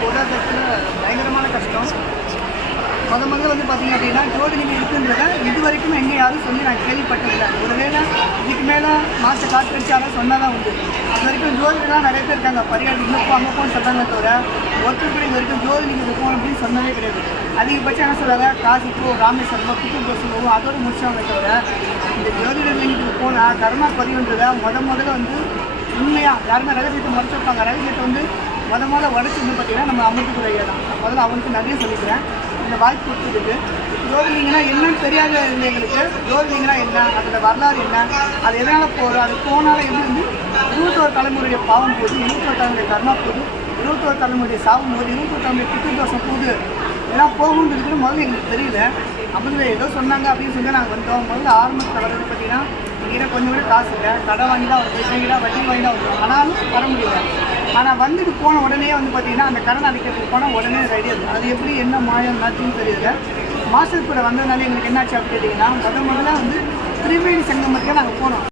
பொருளாதாரத்தில் பயங்கரமான கஷ்டம். முதல்ல வந்து பார்த்திங்க அப்படின்னா ஜோதிலிங்கம் இருக்குன்றத இது வரைக்கும் எங்கே யாரும் சொல்லி நான் கேள்விப்பட்டதில்லை. ஒருவேளை இதுக்கு மேலே மாதத்தை காற்று வச்சாலும் சொன்னால் தான் உண்டு. அது வரைக்கும் ஜோதிலாம் நிறைய பேர் இருக்காங்க, பரிகாரம் இங்கே அங்கே போகணும்னு சொல்கிறாங்க தவிர ஒருத்தர் கூட இது வரைக்கும் ஜோதிலிங்கத்துக்கு போகணும் அப்படின்னு சொன்னதே கிடையாது. அதிகபட்சம் என்ன சொல்கிறாங்க, காசிக்கோ ராமேஸ்வரமோ புத்தூர் போவோ அதோடு முடிச்சவங்க தவிர இந்த ஜோதிலிங்கத்துக்கு போனால் கர்மா பதிவுன்றதை முதல்ல வந்து உண்மையாக யாருமே ரகசியத்தை மறைச்சு வைப்பாங்க. ரகசியத்தை வந்து முதல்ல உடச்சி வந்து பார்த்திங்கன்னா நம்ம அமிர்தத்துக்கு ஐயா தான். முதல்ல அவனுக்கு நிறைய சொல்லிக்கிறேன் இந்த வாய்ப்பு கொடுத்ததுக்கு. ஜோதிலிங்கன்னா என்னன்னு தெரியாத இருந்தவங்களுக்கு ஜோதிலிங்கன்னா என்ன, அதோட வரலாறு என்ன, அது எதனால் போகிறோம், அது போனாலும் எப்படி வந்து 21 தலைமுறையுடைய பாவம் போகுது, 21 தலைமுறை கர்மா போகுது, 21 தலைமுறைய சாவும் போது, 21 தலைமுறை பித்து தோஷம் போகுது, இதெல்லாம் போகும்ன்றது முதல்ல எங்களுக்கு தெரியல. அப்படி ஏதோ சொன்னாங்க அப்படின்னு சொல்லி நாங்கள் வந்தோம். முதல்ல ஆரம்பத்தில் வர்றது பார்த்திங்கன்னா எங்கிட்ட கொஞ்சம் கூட காசு இல்லை, கடை வாங்கி தான் வருது, எங்கிட்ட வட்டி வாங்கி தான் வருது, ஆனாலும் வர முடியல. ஆனால் வந்துட்டு போன உடனே வந்து பார்த்திங்கன்னா அந்த கடன் அடைக்கிறதுக்கு போனால் உடனே ரெடி ஆகுது. அது எப்படி என்ன மாயம் நாச்சுன்னு தெரியல. மாஸ்டர் கூட வந்ததுனால எங்களுக்கு என்னாச்சு அப்படின்னு கேட்டிங்கன்னா முதல்ல வந்து திரிவேணி சங்கமத்துக்கு நாங்கள் போனோம்.